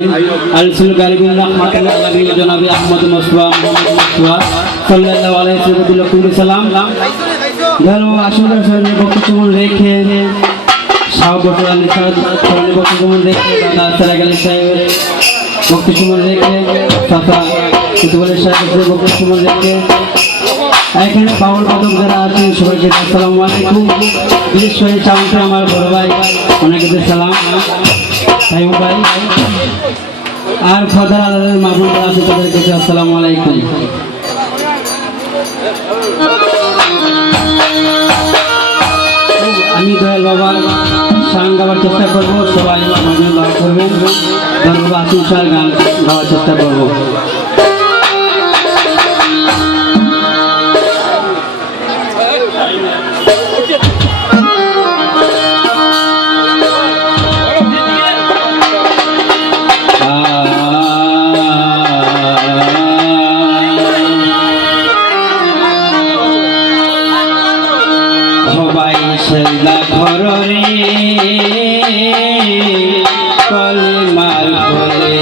আল-সুল গালিবুল রাহমাতুল্লাহ আলাইহি জনাবে আহমদ মুস্তাফা সাল্লাল্লাহু আলাইহি ওয়াসাল্লাম ধর্ম আসলে সরণি বক্তব্য রেখে শাহবুর আলী সাহেব সরণি বক্তব্য রেখে দাদা সারাগালি সাহেব বক্তব্য রেখে চাচা কুতুবুল সাহেবের বক্তব্য রেখে এখানে বাউল বাদক যারা আছেন সবাইকে আসসালামু আলাইকুম। বিশেষ করে চামতে আমার বড় ভাই অনেকে সালাম ভাই ভাই আর ফাদার আলাদের মাহবুব আছে তাদের কাছে আসসালামু আলাইকুম। আমি দয়াল বাবার শান গাওয়ার চেষ্টা করবো, সবাই আমার জন্য দোয়া করবেন। ধন্যবাদ আসিফ শাহ গান গাওয়ার চেষ্টা করবো। সবাই সেজদা কররে কলিমার বলে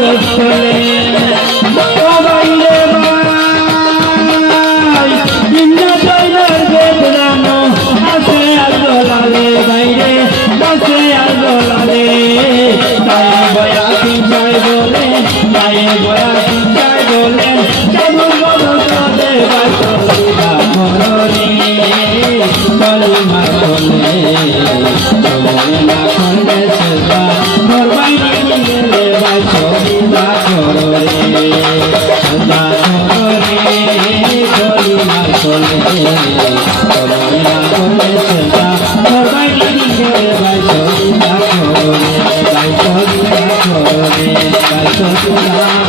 দোষ করলে ও বাইরে ভাই ইন্না জয়নার বেদনানো আছে আর গোলালে বাইরে বসে আর গোলালে তাই বয়া চিন্তায় বলে তাই বয়া চিন্তায় বলে কেমন বলো তোদের বাসলিবা মরণে কলিমা বলে চলে না করলে সেবা তোর বাইরে গেলে বাসলিবা কররে সদা কররে কলিমা বলে চলে না করলে সেবা তোর বাইরে গেলে বাসলিবা কররে বাসলিবা কররে বাসলিবা